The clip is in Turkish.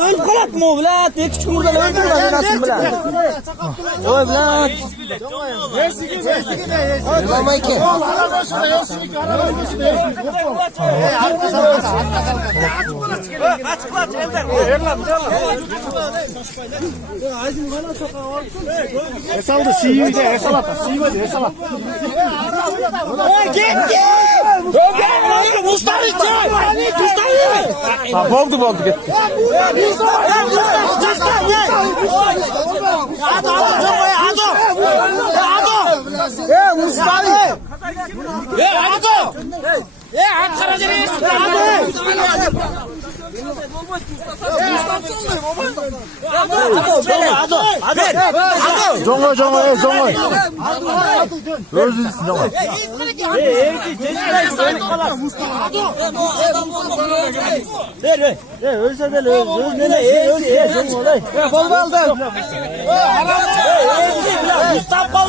Ölüp kalatma o bilat. İki çumurdan öldürme bilat. Oy bilat. Esaldı siyi de esalata. Siyi de esalata. Mustafa oldu gitti. Jongo. Özürsün jongo. Ölse de Mustafa